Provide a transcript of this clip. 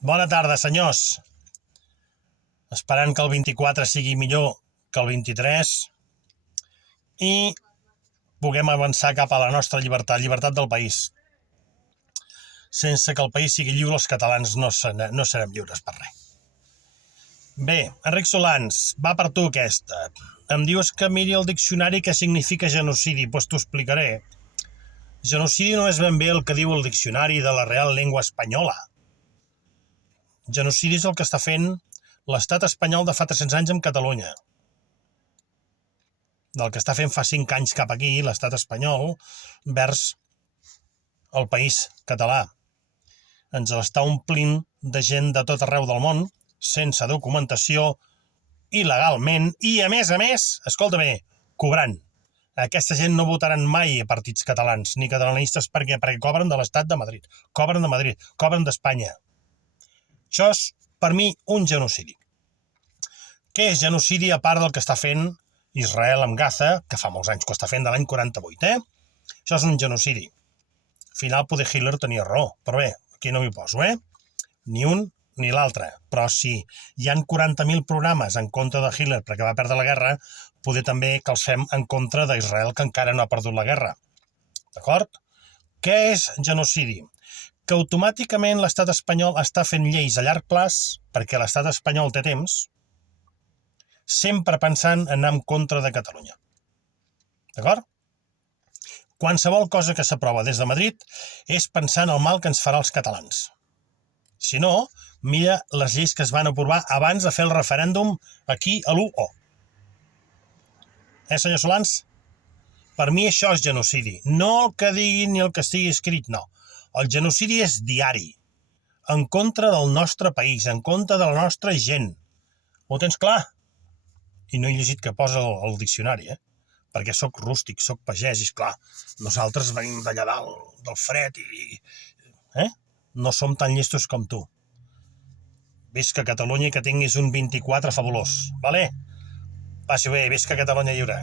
Bona tarda, senyors. Esperant que el 24 sigui millor que el 23 i puguem avançar cap a la nostra llibertat del país. Sense que el país sigui lliure, els catalans no serem lliures per res. Bé, Enric Solans, va per tu aquesta. Em dius que miri el diccionari què significa genocidi. Doncs t'ho explicaré. Genocidi no és ben bé el que diu el diccionari de la Real Llengua Espanyola. Genocidi és el que està fent l'estat espanyol de fa 300 anys amb Catalunya. Del que està fent fa 5 anys cap aquí l'estat espanyol vers el país català. Ens l'està omplint de gent de tot arreu del món, sense documentació, il·legalment i, a més, escolta bé, cobrant. Aquesta gent no votaran mai a partits catalans ni catalanistes perquè cobren de l'estat de Madrid, cobren d'Espanya. Això és, per mi, un genocidi. Què és genocidi a part del que està fent Israel amb Gaza, que fa molts anys que ho està fent, de l'any 48, Això és un genocidi. Al final, poder Hitler tenia raó, però bé, aquí no m'hi poso, Ni un ni l'altre. Però si hi han 40.000 programes en contra de Hitler perquè va perdre la guerra, poder també que els fem en contra d'Israel, que encara no ha perdut la guerra. D'acord? Què és genocidi? Que automàticament l'estat espanyol està fent lleis a llarg plaç, perquè l'estat espanyol té temps, sempre pensant en anar en contra de Catalunya. D'acord? Qualsevol cosa que s'aprova des de Madrid és pensant el mal que ens farà als catalans. Si no, mira les lleis que es van aprovar abans de fer el referèndum aquí a l'1O. Senyor Solans? Per mi això és genocidi. No el que diguin ni el que estigui escrit, no. El genocidi és diari, en contra del nostre país, en contra de la nostra gent. Ho tens clar? I no he llegit què posa el diccionari, perquè sóc rústic, sóc pagès, i esclar, nosaltres venim d'allà dalt, del fred, i no som tan llestos com tu. Visca Catalunya i que tinguis un 24 fabulós, vale? Passi bé, visca Catalunya lliure.